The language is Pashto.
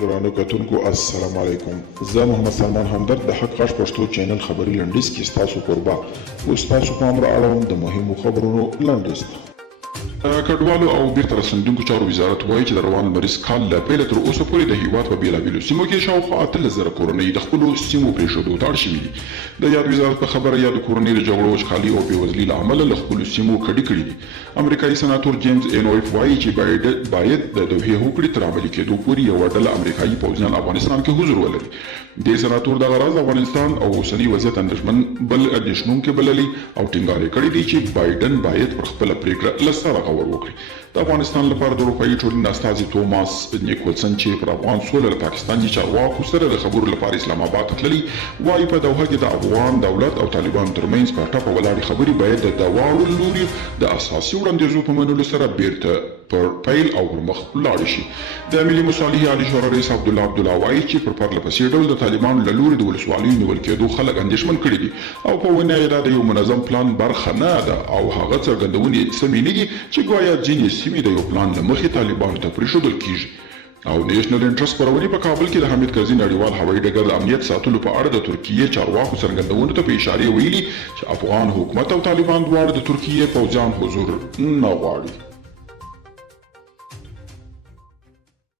ګرانو کتونکو السلام علیکم. زه محمد سلمان همدرد د حق غږ پښتو چینل خبري لنډیز کې ستاسو کوربه اوس تاسو پام را اړوم د مهمو خبرونو لنډیز ته. کډوالو او بیرته راستنېدونکو چارو وزارت وایي چې د روان لمریز کال له پیله تر اوسه پورې د هیواد په بېلابېلو سیمو کې شاوخوا 18,000 کورنۍ د خپلو سیمو پرېښودو ته اړ شوي دي. د یاد وزارت په خبره یا د کورنۍ د جګړو وچکالۍ او بېوزلۍ له امله له خپلو سیمو کډې کړي دي. امریکایي سناتور جیمز انویف وایي چې باید د دوحې هوکړې تر عملي کېدو پورې یوه ډله امریکایي پوځیان افغانستان کې حضور ولري. د سناتور دغه راز افغانستان او اوسني وضعیت اندېښمنونکی بللي او ټینګار یې کړی دی چې بایډن باید پر خپله پرېکړه له سره غور وکړي. د افغانستان لپاره د اروپایي ټولنې استازي توماس نیکولسن چې پر افغان سوله له پاکستاني چارواکو سره د خبرو لپاره اسلام آباد ته تللي وایي په دوحه کې د افغان دولت او طالبانو ترمنځ په ټپه ولاړې خبرې باید د دواړو لوري د اساسي وړاندیزو په منلو سره بیرته پر پیل او پر مخ لاړې شي. د ملي مصالحې عالي شورا رئیس عبدالله وایي چې پر پرله پسې ډول د طالبانو له لوري د ولسوالیو نیول کېدو خلک اندېښمن کړي دي او په وینا یې دا د یو منظم پلان برخه نه ده او هغه څرګندونې سمې نه دي چې ګویا ځینې سیمې د یو پلان له مخې طالبانو ته پرېښودل کېږي. او نیشنل انټرست خپرونې په کابل کې د حمید کرزي نړیوال هوایي ډګر د امنیت ساتلو په اړه د ترکیې چارواکو څرګندونو ته په اشارې ویلي چې افغان حکومت او طالبان دواړه د ترکیې پوځیان حضور نه غواړي.